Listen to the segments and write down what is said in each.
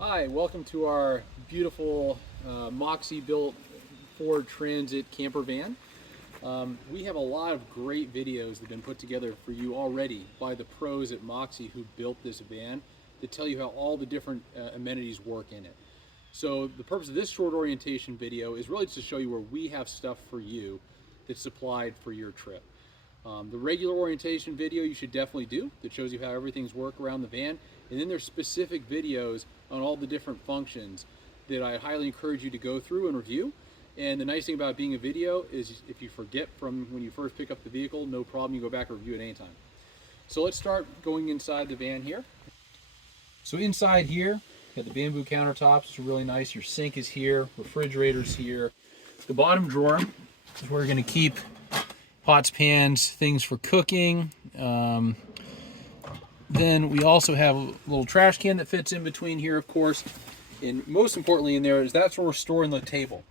Hi, welcome to our beautiful Moxie built Ford Transit camper van. We have a lot of great videos that have been put together for you already by the pros at Moxie who built this van that tell you how all the different amenities work in it. So the purpose of this short orientation video is really just to show you where we have stuff for you that's supplied for your trip. The regular orientation video you should definitely do that shows you how everything's work around the van, and then there's specific videos on all the different functions that I highly encourage you to go through and review. And the nice thing about being a video is if you forget from when you first pick up the vehicle, no problem, you go back and review it anytime. So let's start going inside the van here. So inside here, you got the bamboo countertops, which are really nice. Your sink is here, refrigerator's here. The bottom drawer is where we're gonna keep pots, pans, things for cooking. Then we also have a little trash can that fits in between here, of course. And most importantly in there is that's where we're storing the table.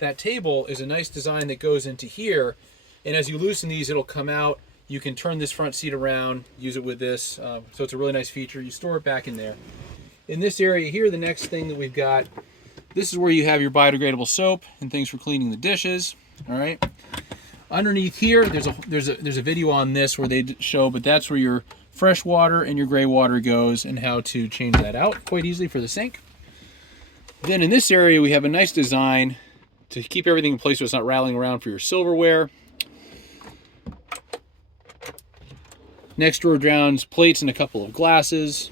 That table is a nice design that goes into here. And as you loosen these, it'll come out. You can turn this front seat around, use it with this. So it's a really nice feature. You store it back in there. In this area here, the next thing that we've got, this is where you have your biodegradable soap and things for cleaning the dishes. All right. Underneath here, there's a video on this where they show, but that's where your fresh water and your gray water goes and how to change that out quite easily for the sink. Then in this area, we have a nice design to keep everything in place so it's not rattling around for your silverware. Next drawer drowns plates and a couple of glasses.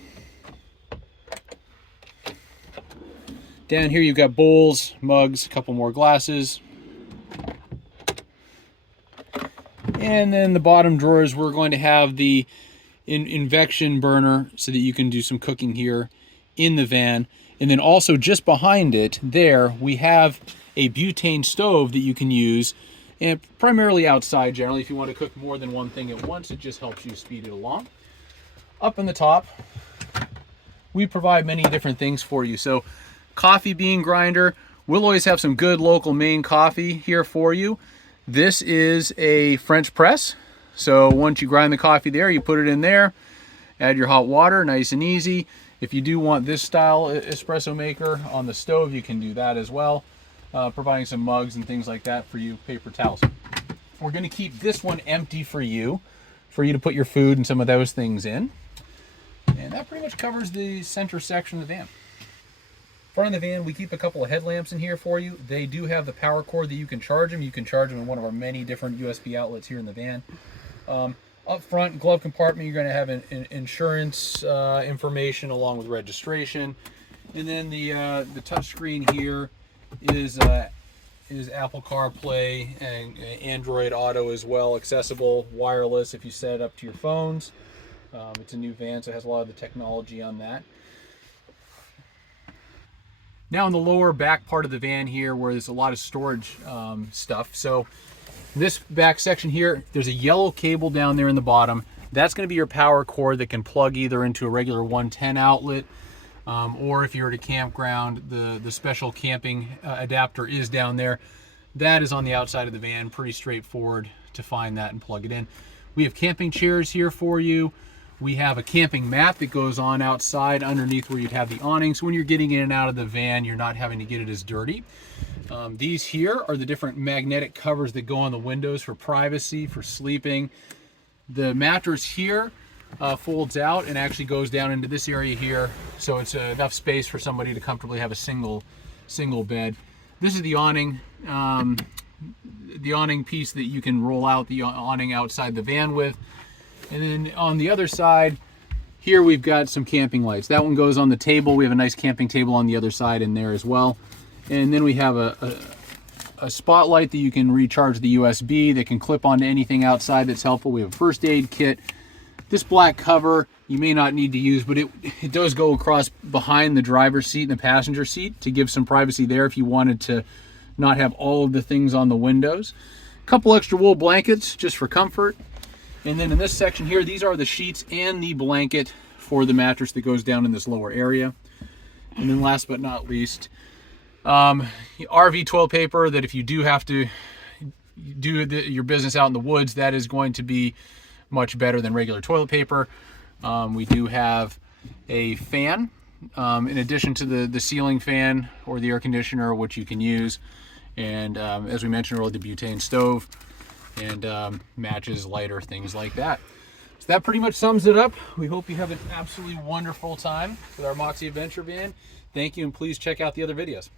Down here, you've got bowls, mugs, a couple more glasses. And then the bottom drawers, we're going to have the induction burner so that you can do some cooking here in the van. And then also just behind it there, we have a butane stove that you can use, and primarily outside generally. If you want to cook more than one thing at once, it just helps you speed it along. Up in the top, we provide many different things for you. So coffee bean grinder, we'll always have some good local Maine coffee here for you. This is a French press. So once you grind the coffee there, you put it in there, add your hot water, nice and easy. If you do want this style espresso maker on the stove, you can do that as well. Providing some mugs and things like that for you, paper towels. We're gonna keep this one empty for you to put your food and some of those things in. And that pretty much covers the center section of the van. Front of the van, we keep a couple of headlamps in here for you. They do have the power cord that you can charge them. You can charge them in one of our many different USB outlets here in the van. Up front, glove compartment, you're going to have insurance information along with registration. And then the touch screen here is Apple CarPlay and Android Auto as well, accessible, wireless if you set it up to your phones. It's a new van, so it has a lot of the technology on that. Now in the lower back part of the van here where there's a lot of storage stuff. So this back section here, there's a yellow cable down there in the bottom. That's going to be your power cord that can plug either into a regular 110 outlet or if you're at a campground, the special camping adapter is down there. That is on the outside of the van, pretty straightforward to find that and plug it in. We have camping chairs here for you. We have a camping mat that goes on outside underneath where you'd have the awning. So when you're getting in and out of the van, you're not having to get it as dirty. These here are the different magnetic covers that go on the windows for privacy, for sleeping. The mattress here folds out and actually goes down into this area here. So it's enough space for somebody to comfortably have a single bed. This is the awning piece that you can roll out the awning outside the van with. And then on the other side, here we've got some camping lights. That one goes on the table. We have a nice camping table on the other side in there as well. And then we have a spotlight that you can recharge the USB that can clip onto anything outside that's helpful. We have a first aid kit. This black cover you may not need to use, but it does go across behind the driver's seat and the passenger seat to give some privacy there if you wanted to not have all of the things on the windows. A couple extra wool blankets just for comfort. And then in this section here, these are the sheets and the blanket for the mattress that goes down in this lower area. And then last but not least, RV toilet paper that if you do have to do your business out in the woods, that is going to be much better than regular toilet paper. We do have a fan in addition to the ceiling fan or the air conditioner, which you can use. And as we mentioned earlier, the butane stove and matches, lighter, things like that. So that pretty much sums it up. We hope you have an absolutely wonderful time with our Moxie Adventure van. Thank you, and please check out the other videos.